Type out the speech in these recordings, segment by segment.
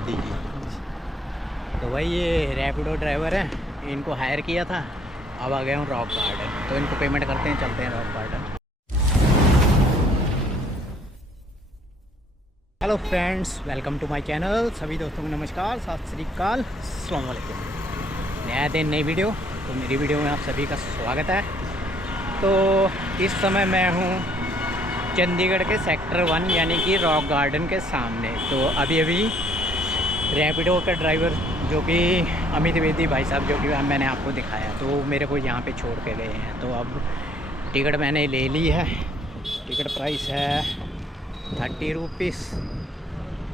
बेदी जी। तो भाई ये रैपिडो ड्राइवर है, इनको हायर किया था, अब आ गया हूँ रॉक गार्डन। तो इनको पेमेंट करते हैं, चलते हैं rock garden. Hello friends, welcome to my channel. सभी दोस्तों को नमस्कार, सत श्री अकाल, अस्सलाम वालेकुम। नया दिन नई वीडियो, तो मेरी वीडियो में आप सभी का स्वागत है। तो इस समय मैं हूँ चंडीगढ़ के सेक्टर 1 यानी कि रॉक गार्डन के सामने। तो अभी रैपिडो का ड्राइवर जो कि अमित बेदी भाई साहब, जो कि मैंने आपको दिखाया, तो मेरे को यहाँ पे छोड़ के गए हैं। तो अब टिकट मैंने ले ली है। टिकट प्राइस है 30 रुपीज़।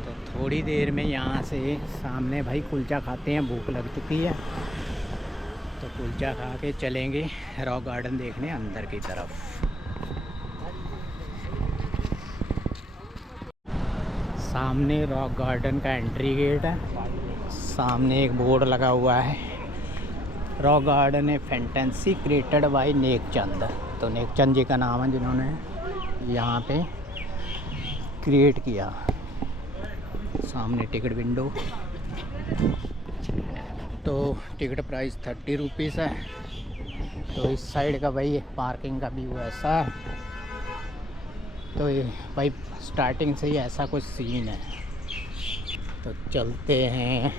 तो थोड़ी देर में यहाँ से सामने भाई कुलचा खाते हैं, भूख लग चुकी है। तो कुलचा खा के चलेंगे रॉक गार्डन देखने अंदर की तरफ। सामने रॉक गार्डन का एंट्री गेट है। सामने एक बोर्ड लगा हुआ है, रॉक गार्डन है फैंटेसी क्रिएटेड बाय नेकचंद। तो नेकचंद जी का नाम है, जिन्होंने यहाँ पे क्रिएट किया। सामने टिकट विंडो। तो टिकट प्राइस 30 रुपीज़ है। तो इस साइड का भाई पार्किंग का व्यू ऐसा है। तो ये भाई स्टार्टिंग से ही ऐसा कुछ सीन है। तो चलते हैं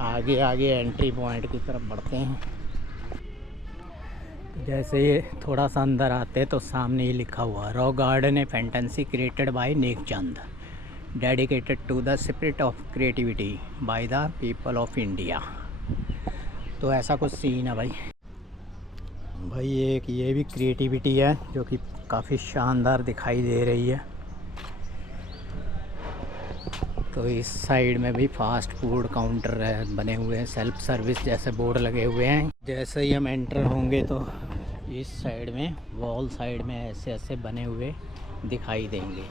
आगे आगे, एंट्री पॉइंट की तरफ बढ़ते हैं। जैसे ये थोड़ा सा अंदर आते हैं तो सामने ही लिखा हुआ, रॉक गार्डन है fantasy created by Nekchand, dedicated to the spirit of creativity by the people of India. तो ऐसा कुछ सीन है भाई। एक ये भी क्रिएटिविटी है जो कि काफ़ी शानदार दिखाई दे रही है। तो इस साइड में भी फास्ट फूड काउंटर है, बने हुए हैं, सेल्फ सर्विस जैसे बोर्ड लगे हुए हैं। जैसे ही हम एंटर होंगे तो इस साइड में, वॉल साइड में ऐसे ऐसे बने हुए दिखाई देंगे।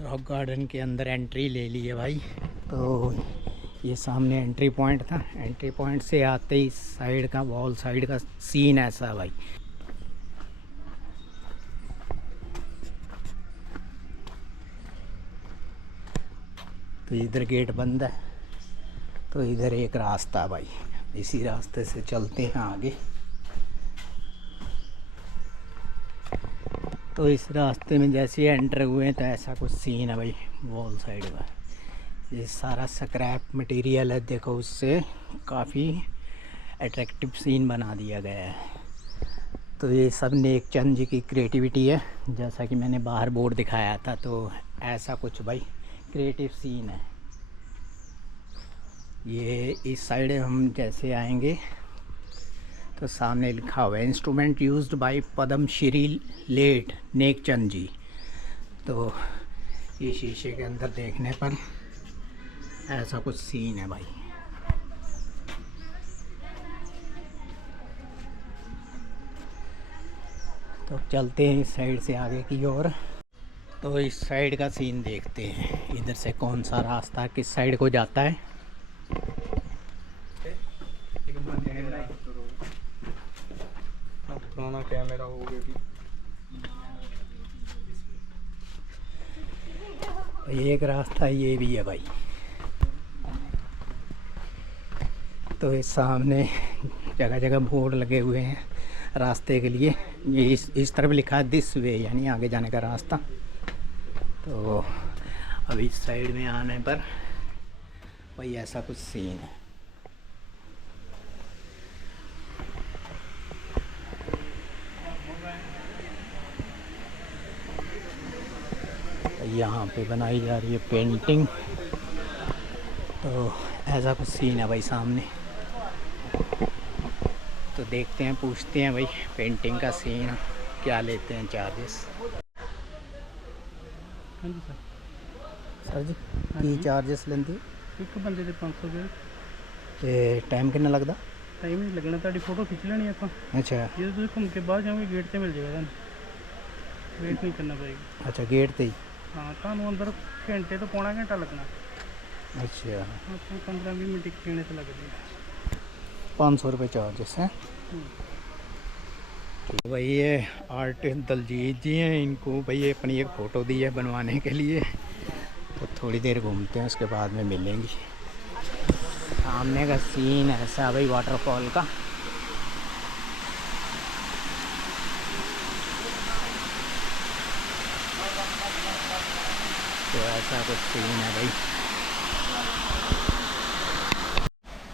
रॉक गार्डन के अंदर एंट्री ले ली है भाई। तो ये सामने एंट्री पॉइंट था। एंट्री पॉइंट से आते ही साइड का, वॉल साइड का सीन ऐसा है भाई। तो इधर गेट बंद है, तो इधर एक रास्ता भाई, इसी रास्ते से चलते हैं आगे। तो इस रास्ते में जैसे एंटर हुए हैं तो ऐसा कुछ सीन है भाई। वॉल साइड का ये सारा स्क्रैप मटेरियल है, देखो उससे काफ़ी अट्रैक्टिव सीन बना दिया गया है। तो ये सब नेकचंद जी की क्रिएटिविटी है, जैसा कि मैंने बाहर बोर्ड दिखाया था। तो ऐसा कुछ भाई क्रिएटिव सीन है। ये इस साइड हम जैसे आएंगे तो सामने लिखा हुआ है, instrument used by Padmashri late Nekchand ji. तो ये शीशे के अंदर देखने पर ऐसा कुछ सीन है भाई। तो चलते हैं इस साइड से आगे की ओर। तो इस साइड का सीन देखते हैं, इधर से कौन सा रास्ता किस साइड को जाता है। पुराना कैमरा हो गया। एक रास्ता ये भी है भाई। तो इस सामने जगह जगह बोर्ड लगे हुए हैं रास्ते के लिए। ये इस तरफ लिखा है दिस वे, यानी आगे जाने का रास्ता। तो अब इस साइड में आने पर भाई ऐसा कुछ सीन है। यहाँ पे बनाई जा रही है पेंटिंग। तो ऐसा कुछ सीन है भाई सामने। तो देखते हैं, पूछते हैं भाई पेंटिंग का सीन क्या लेते हैं चार्जेस। हाँ जी सर जी की चार्जेस लेंदी एक बंदे ਦੇ 500 रुपये। ਤੇ ਟਾਈਮ ਕਿੰਨਾ ਲੱਗਦਾ? टाइम नहीं लगना, ਤੁਹਾਡੀ फोटो खिंच लेनी ਆਪਾਂ। अच्छा, ਜਦੋਂ ਤੁਸੀਂ ਘੁੰਮ ਕੇ ਬਾਹਰ ਜਾਓਗੇ गेट ਤੇ मिल जाएगा, ਤੁਹਾਨੂੰ वेट नहीं करना पड़ेगा। अच्छा गेट ਤੇ ही। हाँ, ਤੁਹਾਨੂੰ अंदर घंटे तो पौना घंटा लगना। अच्छा, आपको 15-20 मिनट कहने से लगती है। 500 रुपये चार्जेस हैं। तो भाई ये आर्टिस्ट दलजीत जी हैं, इनको भाई अपनी एक फ़ोटो दी है बनवाने के लिए। तो थोड़ी देर घूमते हैं, उसके बाद में मिलेंगे। सामने का सीन ऐसा भाई वाटरफॉल का। तो ऐसा कुछ सीन है भाई।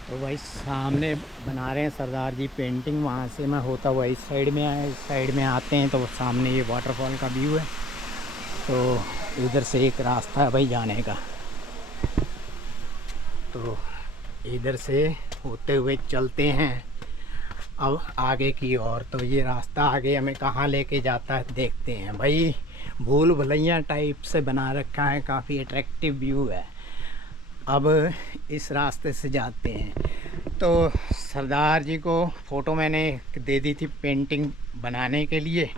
तो भाई सामने बना रहे हैं सरदार जी पेंटिंग, वहाँ से मैं होता हुआ इस साइड में आया, इस साइड में आते हैं तो सामने ये वाटरफॉल का व्यू है। तो इधर से एक रास्ता है भाई जाने का, तो इधर से होते हुए चलते हैं अब आगे की ओर। तो ये रास्ता आगे हमें कहाँ लेके जाता है देखते हैं भाई। भूल भुलैया टाइप से बना रखा है, काफ़ी अट्रैक्टिव व्यू है। अब इस रास्ते से जाते हैं। तो सरदार जी को फ़ोटो मैंने दे दी थी पेंटिंग बनाने के लिए,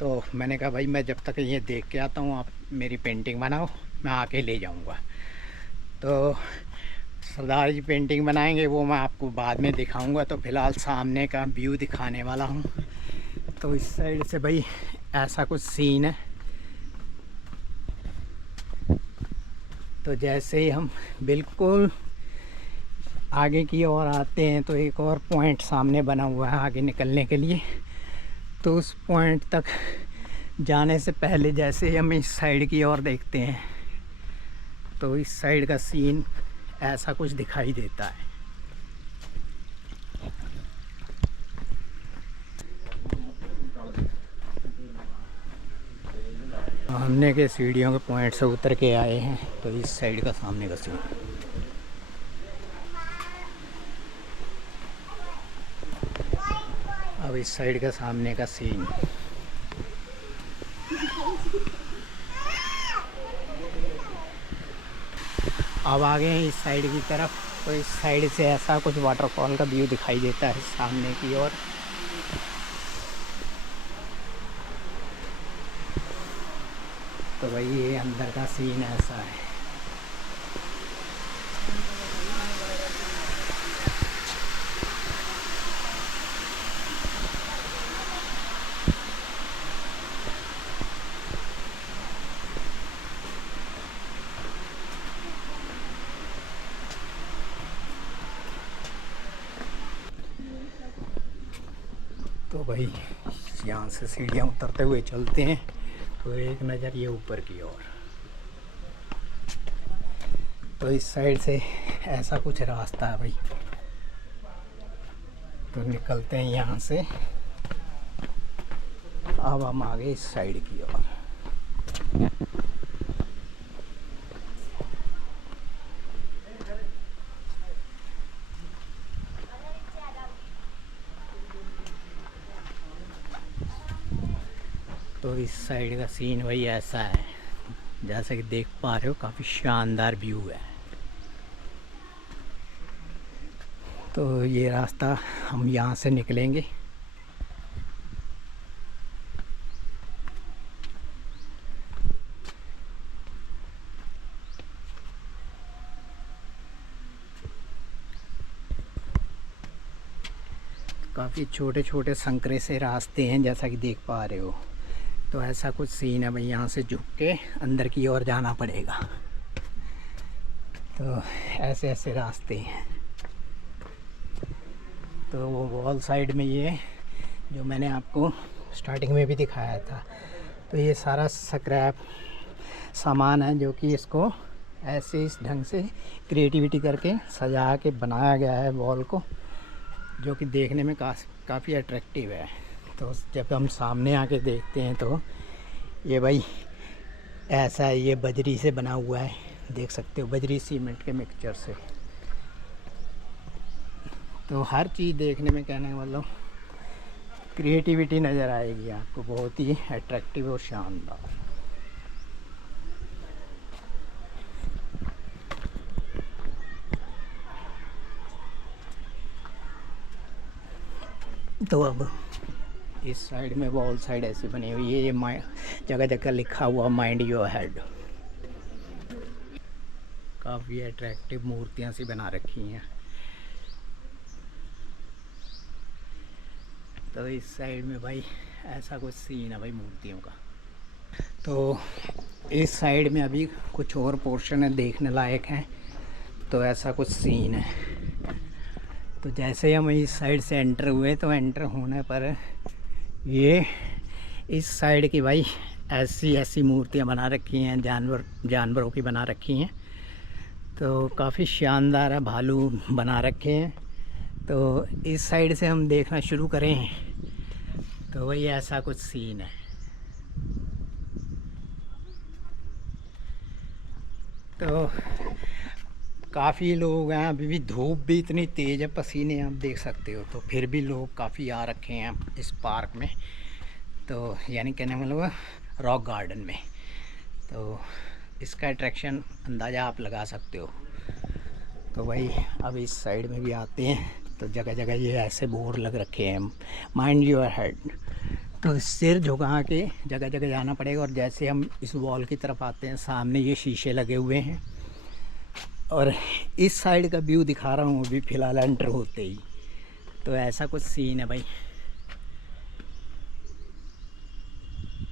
तो मैंने कहा भाई मैं जब तक ये देख के आता हूँ आप मेरी पेंटिंग बनाओ, मैं आके ले जाऊँगा। तो सरदार जी पेंटिंग बनाएंगे, वो मैं आपको बाद में दिखाऊंगा। तो फ़िलहाल सामने का व्यू दिखाने वाला हूँ। तो इस साइड से भाई ऐसा कुछ सीन है। तो जैसे ही हम बिल्कुल आगे की ओर आते हैं तो एक और पॉइंट सामने बना हुआ है आगे निकलने के लिए। तो उस पॉइंट तक जाने से पहले जैसे ही हम इस साइड की ओर देखते हैं तो इस साइड का सीन ऐसा कुछ दिखाई देता है। हमने के सीढ़ियों के पॉइंट से उतर के आए हैं, तो इस साइड का सामने का सीन। अब इस साइड का सामने का सीन। अब आ गए हैं इस साइड की तरफ। तो इस साइड से ऐसा कुछ वाटरफॉल का व्यू दिखाई देता है सामने की ओर। तो भाई ये अंदर का सीन ऐसा है। तो भाई यहाँ से सीढ़ियाँ उतरते हुए चलते हैं। तो एक नज़र ये ऊपर की ओर। तो इस साइड से ऐसा कुछ रास्ता है भाई। तो निकलते हैं यहाँ से। अब हम आ गए इस साइड की ओर। तो इस साइड का सीन भाई ऐसा है, जैसे कि देख पा रहे हो काफ़ी शानदार व्यू है। तो ये रास्ता हम यहाँ से निकलेंगे। काफ़ी छोटे छोटे संकरे से रास्ते हैं जैसा कि देख पा रहे हो। तो ऐसा कुछ सीन है भाई, यहाँ से झुक के अंदर की ओर जाना पड़ेगा। तो ऐसे ऐसे रास्ते हैं। तो वो वॉल साइड में ये जो मैंने आपको स्टार्टिंग में भी दिखाया था, तो ये सारा स्क्रैप सामान है जो कि इसको ऐसे इस ढंग से क्रिएटिविटी करके सजा के बनाया गया है वॉल को, जो कि देखने में काफ़ी अट्रैक्टिव है। तो जब हम सामने आके देखते हैं तो ये भाई ऐसा है, ये बजरी से बना हुआ है, देख सकते हो, बजरी सीमेंट के मिक्सचर से। तो हर चीज़ देखने में कहने वाला क्रिएटिविटी नज़र आएगी आपको, बहुत ही अट्रैक्टिव और शानदार। तो अब इस साइड में वॉल साइड ऐसी बनी हुई है, ये जगह जगह लिखा हुआ माइंड योर हेड। काफ़ी अट्रैक्टिव मूर्तियाँ सी बना रखी हैं। तो इस साइड में भाई ऐसा कुछ सीन है भाई मूर्तियों का। तो इस साइड में अभी कुछ और पोर्शन है देखने लायक है। तो ऐसा कुछ सीन है। तो जैसे ही हम इस साइड से एंटर हुए तो एंटर होने पर ये इस साइड की भाई ऐसी ऐसी मूर्तियाँ बना रखी हैं, जानवरों की बना रखी हैं। तो काफ़ी शानदार है, भालू बना रखे हैं। तो इस साइड से हम देखना शुरू करें तो वही ऐसा कुछ सीन है। तो काफ़ी लोग हैं, अभी भी धूप भी इतनी तेज़ है, पसीने आप देख सकते हो। तो फिर भी लोग काफ़ी आ रखे हैं इस पार्क में। तो यानी कहने मतलब रॉक गार्डन में। तो इसका अट्रैक्शन अंदाज़ा आप लगा सकते हो। तो भाई अब इस साइड में भी आते हैं तो जगह जगह ये ऐसे बोर्ड लग रखे हैं, माइंड योर हेड। तो सिर झुका के जगह जगह जाना पड़ेगा। और जैसे हम इस वॉल की तरफ आते हैं, सामने ये शीशे लगे हुए हैं और इस साइड का व्यू दिखा रहा हूँ अभी फ़िलहाल एंटर होते ही। तो ऐसा कुछ सीन है भाई।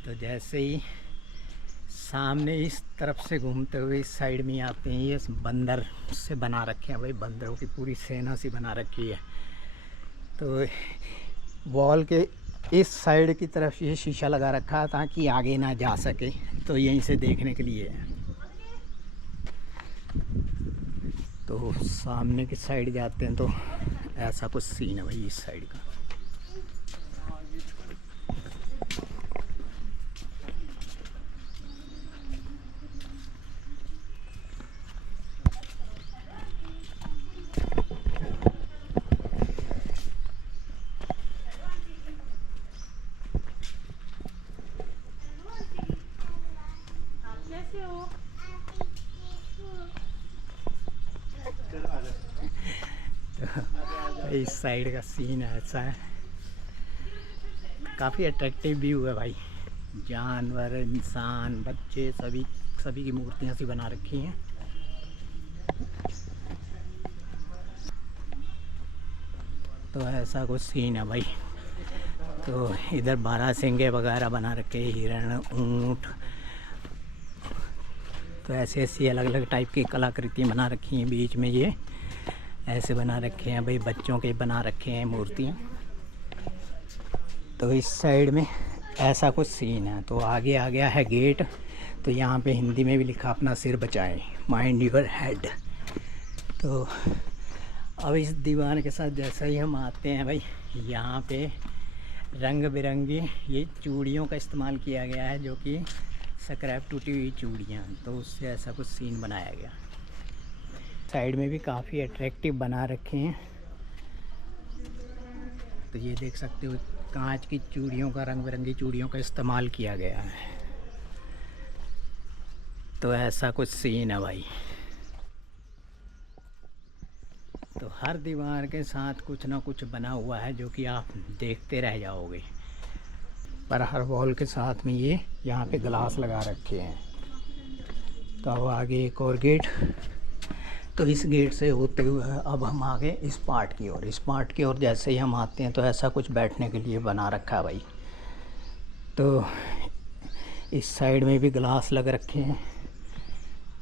तो जैसे ही सामने इस तरफ से घूमते हुए इस साइड में आते हैं, ये बंदर से बना रखे हैं भाई, बंदरों की पूरी सेना सी बना रखी है। तो वॉल के इस साइड की तरफ ये शीशा लगा रखा है ताकि आगे ना जा सके। तो यहीं से देखने के लिए है। तो सामने की साइड जाते हैं तो ऐसा कुछ सीन है भाई इस साइड का। इस साइड का सीन ऐसा है, काफ़ी अट्रैक्टिव व्यू है भाई। जानवर, इंसान, बच्चे सभी की मूर्तियाँ सी बना रखी हैं। तो ऐसा कुछ सीन है भाई। तो इधर बारहसिंगे वगैरह बना रखे, हिरण, ऊँट। तो ऐसी ऐसी अलग अलग टाइप की कलाकृति बना रखी हैं। बीच में ये ऐसे बना रखे हैं भाई, बच्चों के बना रखे हैं मूर्तियाँ। तो इस साइड में ऐसा कुछ सीन है। तो आगे आ गया है गेट। तो यहाँ पे हिंदी में भी लिखा अपना सिर बचाएं, माइंड योर हेड। तो अब इस दीवार के साथ जैसा ही हम आते हैं भाई, यहाँ पे रंग बिरंगी ये चूड़ियों का इस्तेमाल किया गया है, जो कि स्क्रैप टूटी हुई चूड़ियाँ। तो उससे ऐसा कुछ सीन बनाया गया। साइड में भी काफ़ी अट्रैक्टिव बना रखे हैं। तो ये देख सकते हो कांच की चूड़ियों का, रंग बिरंगी चूड़ियों का इस्तेमाल किया गया है। तो ऐसा कुछ सीन है भाई। तो हर दीवार के साथ कुछ ना कुछ बना हुआ है जो कि आप देखते रह जाओगे। पर हर वॉल के साथ में ये यहाँ पे ग्लास लगा रखे हैं। तो अब आगे एक और गेट। तो इस गेट से होते हुए अब हम आगे इस पार्ट की ओर। इस पार्ट की ओर जैसे ही हम आते हैं तो ऐसा कुछ बैठने के लिए बना रखा है भाई। तो इस साइड में भी ग्लास लग रखे हैं।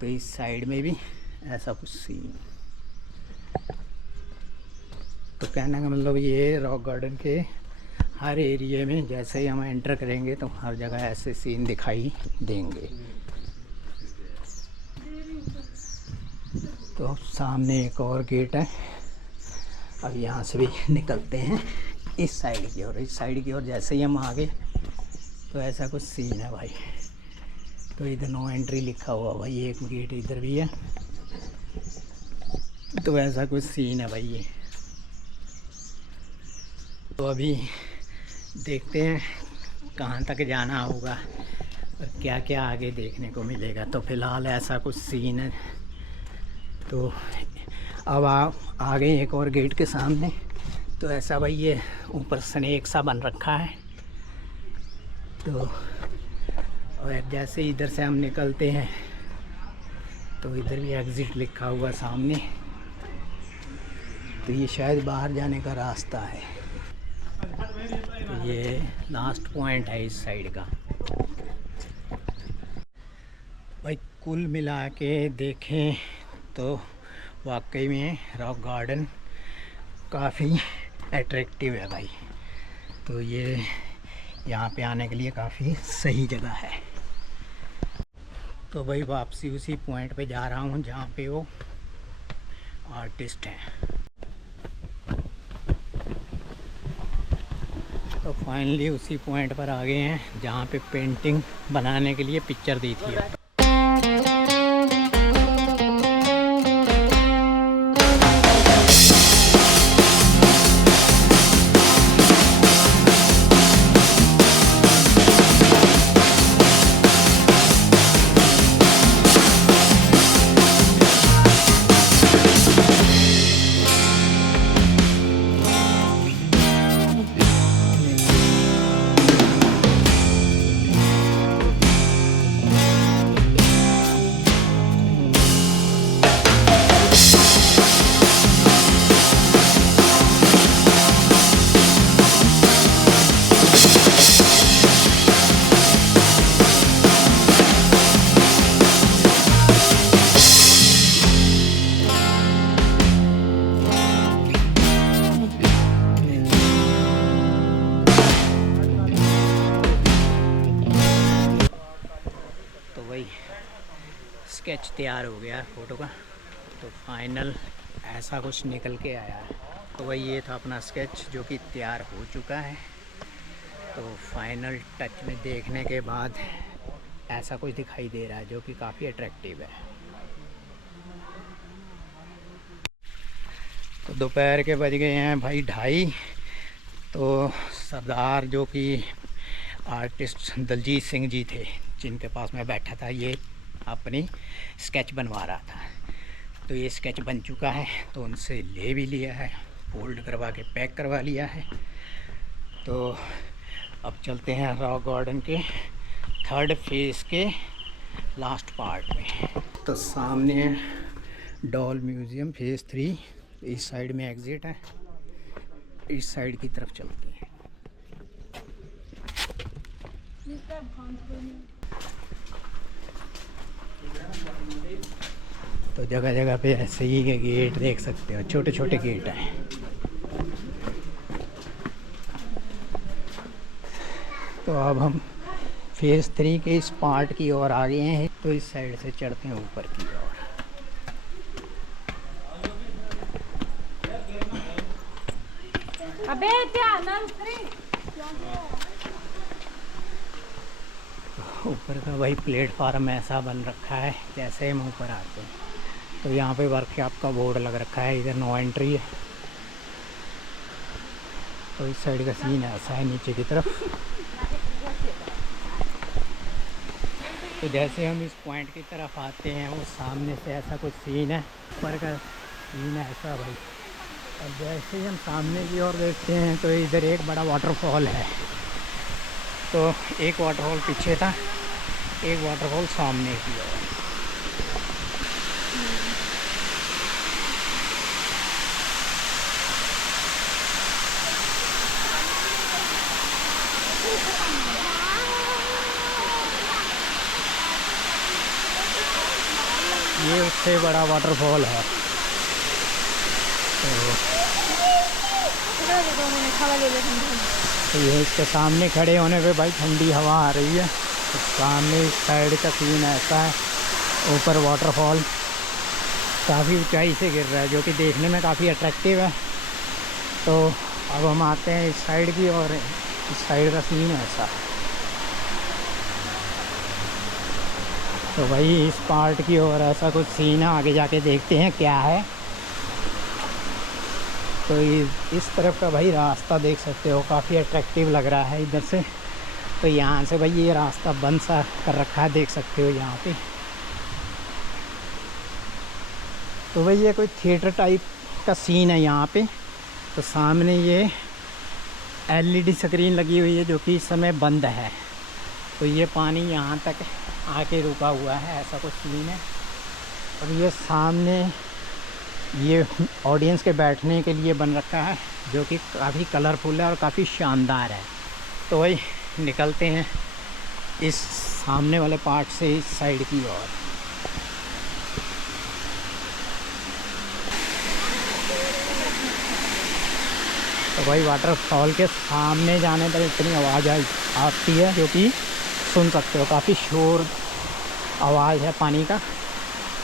तो इस साइड में भी ऐसा कुछ सीन। तो कहने का मतलब ये रॉक गार्डन के हर एरिया में जैसे ही हम एंटर करेंगे तो हर जगह ऐसे सीन दिखाई देंगे। तो सामने एक और गेट है। अब यहाँ से भी निकलते हैं इस साइड की ओर। इस साइड की ओर जैसे ही हम आगे तो ऐसा कुछ सीन है भाई। तो इधर नो एंट्री लिखा हुआ भाई, एक गेट इधर भी है। तो ऐसा कुछ सीन है भाई ये। तो अभी देखते हैं कहाँ तक जाना होगा और क्या क्या आगे देखने को मिलेगा। तो फ़िलहाल ऐसा कुछ सीन है। तो अब आप आ गए एक और गेट के सामने। तो ऐसा भाई ये ऊपर स्नेक सा बन रखा है। तो और जैसे इधर से हम निकलते हैं तो इधर भी एग्ज़िट लिखा हुआ सामने। तो ये शायद बाहर जाने का रास्ता है। तो ये लास्ट पॉइंट है इस साइड का। कुल मिला के देखें तो वाकई में रॉक गार्डन काफ़ी अट्रैक्टिव है भाई। तो ये यहाँ पे आने के लिए काफ़ी सही जगह है। तो भाई वापसी उसी पॉइंट पे जा रहा हूँ जहाँ पे वो आर्टिस्ट हैं। तो फाइनली उसी पॉइंट पर आ गए हैं जहाँ पे पेंटिंग बनाने के लिए पिक्चर दी थी। स्केच तैयार हो गया फ़ोटो का। तो फाइनल ऐसा कुछ निकल के आया है। तो वही ये था अपना स्केच जो कि तैयार हो चुका है। तो फाइनल टच में देखने के बाद ऐसा कुछ दिखाई दे रहा है जो कि काफ़ी अट्रैक्टिव है। तो दोपहर के बज गए हैं भाई 2:30। तो सरदार जो कि आर्टिस्ट दलजीत सिंह जी थे जिनके पास मैं बैठा था, ये अपनी स्केच बनवा रहा था। तो ये स्केच बन चुका है, तो उनसे ले भी लिया है, फोल्ड करवा के पैक करवा लिया है। तो अब चलते हैं रॉक गार्डन के 3rd फेज़ के लास्ट पार्ट में। तो सामने डॉल म्यूज़ियम फेज़ 3, इस साइड में एग्ज़िट है, इस साइड की तरफ चलते हैं। तो जगह जगह पे ऐसे ही के गेट देख सकते हो, छोटे छोटे गेट हैं। तो अब हम फेज़ 3 के इस पार्ट की ओर आ गए हैं। तो इस साइड से चढ़ते हैं ऊपर की ओर। अबे ऊपर का वही प्लेटफार्म ऐसा बन रखा है जैसे हम ऊपर आते हैं। तो यहाँ पे वर्कशॉप का बोर्ड लग रखा है, इधर नो एंट्री है। तो इस साइड का सीन ऐसा है नीचे की तरफ। तो जैसे हम इस पॉइंट की तरफ आते हैं, वो सामने से ऐसा कुछ सीन है, ऊपर का सीन है ऐसा भाई। और जैसे ही हम सामने की ओर देखते हैं तो इधर एक बड़ा वाटरफॉल है। तो एक वाटरफॉल पीछे था, एक वाटरफॉल सामने की ओर। ये उससे बड़ा वाटरफॉल है। तो ये इसके सामने खड़े होने पे भाई ठंडी हवा आ रही है। तो सामने इस साइड का सीन ऐसा है, ऊपर वाटरफॉल काफ़ी ऊंचाई से गिर रहा है जो कि देखने में काफ़ी अट्रैक्टिव है। तो अब हम आते हैं इस साइड की, और इस साइड का सीन ऐसा है। तो भाई इस पार्ट की और ऐसा कुछ सीन है, आगे जाके देखते हैं क्या है। तो इस तरफ का भाई रास्ता देख सकते हो, काफ़ी अट्रैक्टिव लग रहा है इधर से। तो यहाँ से भाई ये रास्ता बंद सा कर रखा है, देख सकते हो यहाँ पे। तो भाई ये कोई थिएटर टाइप का सीन है यहाँ पे। तो सामने ये LED स्क्रीन लगी हुई है जो कि इस समय बंद है। तो ये पानी यहाँ तक आके रुका हुआ है, ऐसा कुछ सीन है। और ये सामने ये ऑडियंस के बैठने के लिए बन रखा है जो कि काफ़ी कलरफुल है और काफ़ी शानदार है। तो वही निकलते हैं इस सामने वाले पार्ट से इस साइड की ओर। तो भाई वाटरफॉल के सामने जाने पर इतनी आवाज़ आती है जो कि सुन सकते हो, काफ़ी शोर आवाज़ है पानी का।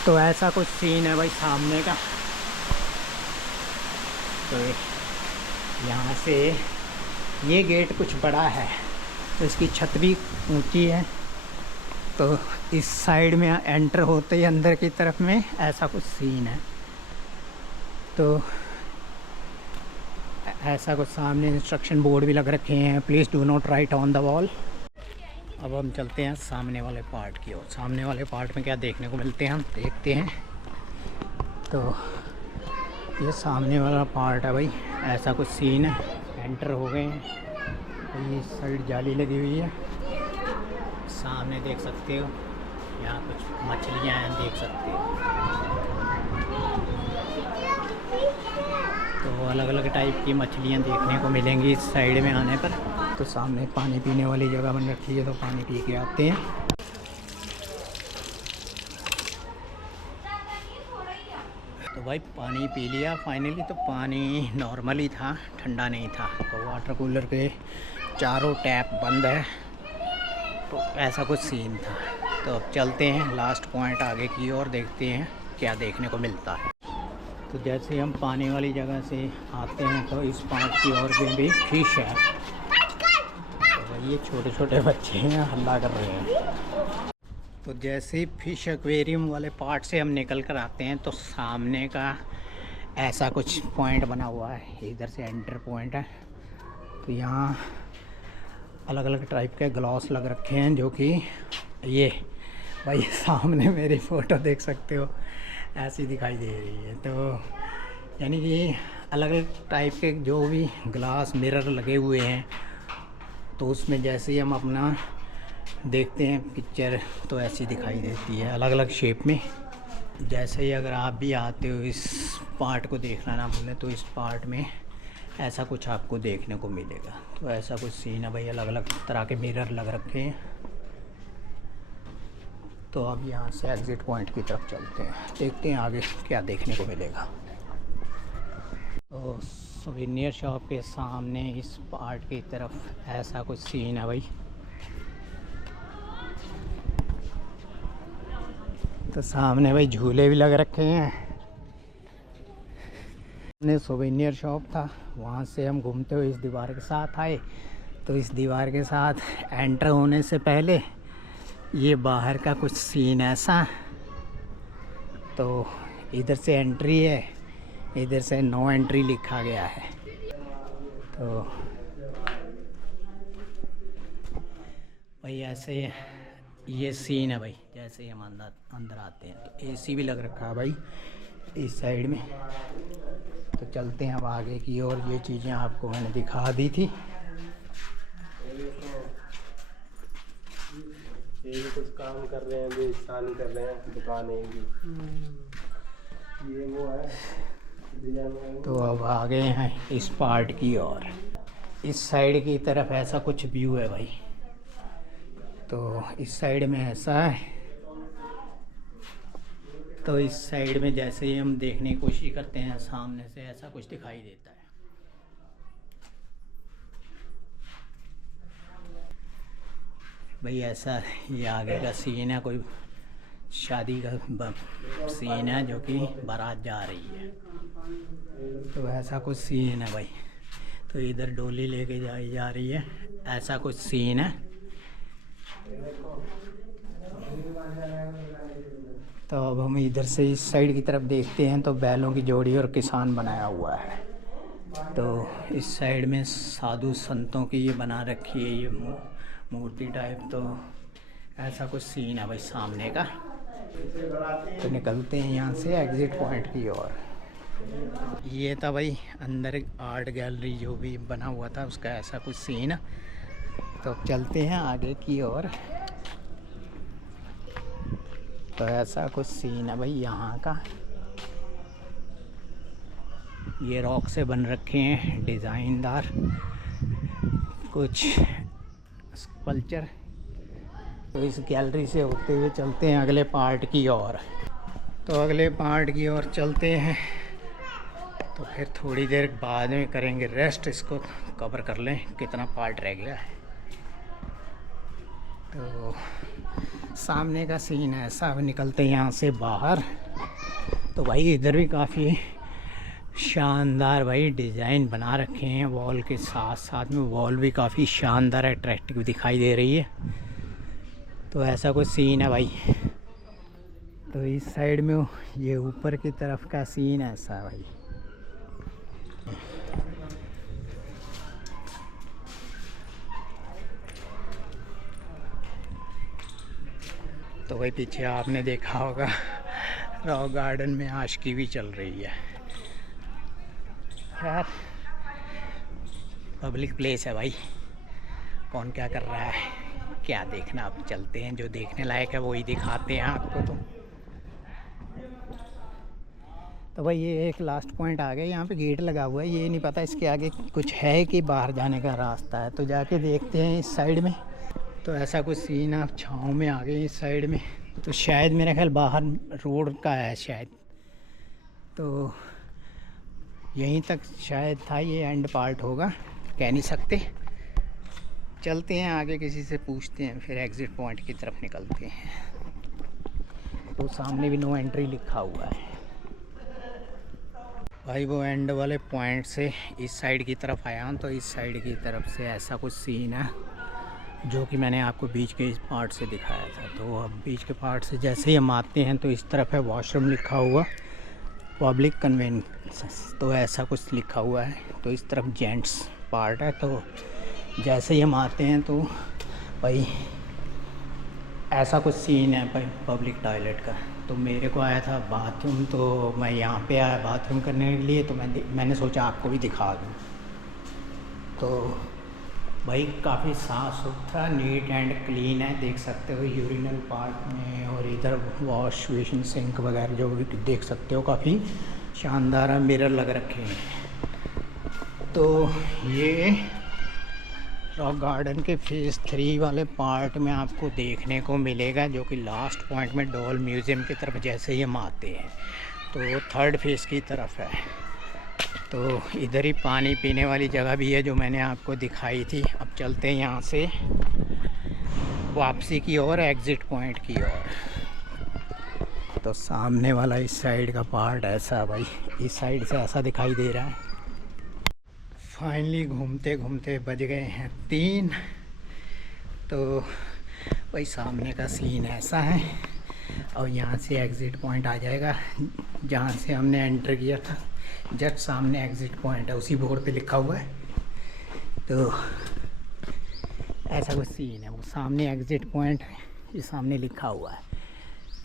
तो ऐसा कुछ सीन है भाई सामने का। तो यहाँ से ये गेट कुछ बड़ा है, तो इसकी छत भी ऊंची है। तो इस साइड में एंटर होते ही अंदर की तरफ में ऐसा कुछ सीन है। तो ऐसा कुछ सामने इंस्ट्रक्शन बोर्ड भी लग रखे हैं, please do not right on the wall. अब हम चलते हैं सामने वाले पार्ट की ओर। सामने वाले पार्ट में क्या देखने को मिलते हैं हम देखते हैं। तो ये सामने वाला पार्ट है भाई, ऐसा कुछ सीन है। एंटर हो गए हैं, तो ये साइड जाली लगी हुई है, सामने देख सकते हो। यहाँ कुछ मछलियाँ हैं, देख सकते हो। तो अलग अलग टाइप की मछलियाँ देखने को मिलेंगी इस साइड में आने पर। तो सामने पानी पीने वाली जगह बन रखी है, तो पानी पी के आते हैं। तो भाई पानी पी लिया फाइनली। तो पानी नॉर्मल ही था, ठंडा नहीं था। तो वाटर कूलर के चारों टैप बंद है, तो ऐसा कुछ सीन था। तो अब चलते हैं लास्ट पॉइंट आगे की ओर, देखते हैं क्या देखने को मिलता है। तो जैसे हम पानी वाली जगह से आते हैं तो इस पार्ट की ओर भी फिश है। तो ये छोटे छोटे बच्चे हैं, हल्ला कर रहे हैं। तो जैसे ही फिश एक्वेरियम वाले पार्ट से हम निकल कर आते हैं तो सामने का ऐसा कुछ पॉइंट बना हुआ है, इधर से एंटर पॉइंट है। तो यहाँ अलग अलग टाइप के ग्लास लग रखे हैं, जो कि ये भाई सामने मेरी फ़ोटो देख सकते हो, ऐसी दिखाई दे रही है। तो यानी कि अलग अलग टाइप के जो भी ग्लास मिरर लगे हुए हैं, तो उसमें जैसे ही हम अपना देखते हैं पिक्चर तो ऐसी दिखाई देती है अलग अलग शेप में। जैसे ही अगर आप भी आते हो इस पार्ट को देखना ना भूलें, तो इस पार्ट में ऐसा कुछ आपको देखने को मिलेगा। तो ऐसा कुछ सीन है भाई, अलग अलग तरह के मिरर लग रखे हैं। तो अब यहाँ से एग्ज़िट पॉइंट की तरफ चलते हैं, देखते हैं आगे क्या देखने को मिलेगा। तो सोवेनियर शॉप के सामने इस पार्ट की तरफ ऐसा कुछ सीन है भाई। तो सामने भाई झूले भी लग रखे हैं। ने सोवेनियर शॉप था, वहाँ से हम घूमते हुए इस दीवार के साथ आए। तो इस दीवार के साथ एंटर होने से पहले ये बाहर का कुछ सीन ऐसा। तो इधर से एंट्री है, इधर से नो एंट्री लिखा गया है। तो भाई ऐसे ये सीन है भाई। जैसे ही हम अंदर आते हैं तो एसी भी लग रखा है भाई इस साइड में। तो चलते हैं अब आगे की ओर। ये चीज़ें आपको मैंने दिखा दी थी। ये भी कुछ काम कर रहे हैं, भी इंसान कर रहे हैं, दुकान है ये वो है। तो अब आ गए हैं इस पार्ट की ओर। इस साइड की तरफ ऐसा कुछ व्यू है भाई। तो इस साइड में ऐसा है। तो इस साइड में जैसे ही हम देखने की कोशिश करते हैं सामने से ऐसा कुछ दिखाई देता है। भाई ऐसा ये आगे का सीन है, कोई शादी का सीन है जो कि बारात जा रही है। तो ऐसा कुछ सीन है भाई। तो इधर डोली लेके जाई जा रही है, ऐसा कुछ सीन है। तो अब हम इधर से इस साइड की तरफ देखते हैं तो बैलों की जोड़ी और किसान बनाया हुआ है। तो इस साइड में साधु संतों की ये बना रखी है ये मूर्ति टाइप। तो ऐसा कुछ सीन है भाई सामने का। तो निकलते हैं यहाँ से एग्ज़िट पॉइंट की ओर। ये था भाई अंदर आर्ट गैलरी जो भी बना हुआ था उसका ऐसा कुछ सीन। तो अब चलते हैं आगे की ओर। तो ऐसा कुछ सीन है भाई यहाँ का। ये रॉक से बन रखे हैं डिज़ाइनदार कुछ स्कल्पचर। तो इस गैलरी से होते हुए चलते हैं अगले पार्ट की ओर। तो अगले पार्ट की ओर चलते हैं। तो फिर थोड़ी देर बाद में करेंगे रेस्ट, इसको कवर कर लें कितना पार्ट रह गया है। तो सामने का सीन है ऐसा, अब निकलते हैं यहाँ से बाहर। तो भाई इधर भी काफ़ी शानदार भाई डिज़ाइन बना रखे हैं वॉल के साथ साथ में, वॉल भी काफ़ी शानदार अट्रैक्टिव दिखाई दे रही है। तो ऐसा कुछ सीन है भाई। तो इस साइड में ये ऊपर की तरफ का सीन ऐसा है भाई। तो भाई पीछे आपने देखा होगा रॉक गार्डन में आशिकी भी चल रही है। यार पब्लिक प्लेस है भाई, कौन क्या कर रहा है क्या देखना, आप चलते हैं, जो देखने लायक है वही दिखाते हैं आपको। तो भाई ये एक लास्ट पॉइंट आ गया, यहाँ पे गेट लगा हुआ है, ये नहीं पता इसके आगे कुछ है कि बाहर जाने का रास्ता है। तो जाके देखते हैं इस साइड में। तो ऐसा कुछ सीन, आप छाँव में आ गए इस साइड में। तो शायद मेरा ख्याल बाहर रोड का है शायद, तो यहीं तक शायद था, ये एंड पार्ट होगा, कह नहीं सकते। चलते हैं आगे, किसी से पूछते हैं, फिर एग्ज़िट पॉइंट की तरफ निकलते हैं। तो सामने भी नो एंट्री लिखा हुआ है भाई। वो एंड वाले पॉइंट से इस साइड की तरफ आया हूँ, तो इस साइड की तरफ से ऐसा कुछ सीन है जो कि मैंने आपको बीच के इस पार्ट से दिखाया था। तो अब बीच के पार्ट से जैसे ही हम आते हैं तो इस तरफ है वॉशरूम लिखा हुआ, पब्लिक कन्वेंस, तो ऐसा कुछ लिखा हुआ है। तो इस तरफ जेंट्स पार्ट है। तो जैसे ही हम आते हैं तो भाई ऐसा कुछ सीन है भाई पब्लिक टॉयलेट का। तो मेरे को आया था बाथरूम, तो मैं यहाँ पे आया बाथरूम करने के लिए, तो मैंने सोचा आपको भी दिखा दूँ। तो भाई काफ़ी साफ़ सुथरा, नीट एंड क्लीन है, देख सकते हो यूरिनल पार्ट में, और इधर वॉश बेसिन सिंक वगैरह जो भी देख सकते हो, काफ़ी शानदार मिरर लग रखे हैं। तो ये रॉक गार्डन के फेज़ 3 वाले पार्ट में आपको देखने को मिलेगा, जो कि लास्ट पॉइंट में डॉल म्यूज़ियम की तरफ जैसे ही हम आते हैं तो थर्ड फेज़ की तरफ है। तो इधर ही पानी पीने वाली जगह भी है जो मैंने आपको दिखाई थी। अब चलते हैं यहाँ से वापसी की ओर, एग्ज़िट पॉइंट की ओर। तो सामने वाला इस साइड का पार्ट ऐसा भाई, इस साइड से ऐसा दिखाई दे रहा है। फाइनली घूमते घूमते बज गए हैं 3। तो भाई सामने का सीन ऐसा है, और यहाँ से एग्ज़िट पॉइंट आ जाएगा जहाँ से हमने एंटर किया था। जस्ट सामने एग्ज़िट पॉइंट है, उसी बोर्ड पे लिखा हुआ है। तो ऐसा कुछ सीन है, वो सामने एग्ज़िट पॉइंट है, ये सामने लिखा हुआ है।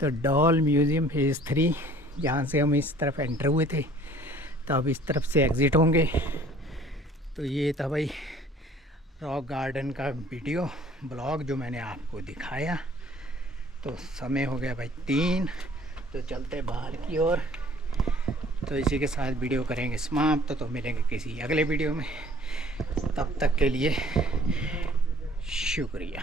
तो डॉल म्यूज़ियम फेज़ 3, जहाँ से हम इस तरफ एंटर हुए थे, तो अब इस तरफ से एग्ज़िट होंगे। तो ये था भाई रॉक गार्डन का वीडियो ब्लॉग जो मैंने आपको दिखाया। तो समय हो गया भाई 3, तो चलते बाहर की ओर। तो इसी के साथ वीडियो करेंगे समाप्त। तो मिलेंगे किसी अगले वीडियो में, तब तक के लिए शुक्रिया।